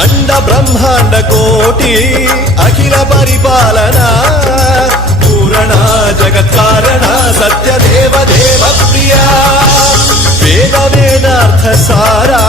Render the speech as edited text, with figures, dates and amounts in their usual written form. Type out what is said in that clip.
అండ బ్రహ్మాండ కోటి అఖిల పరిపాలన పూరణ జగత్కారణ సత్యదేవ దేవ ప్రియ వేద వేదార్థ సారా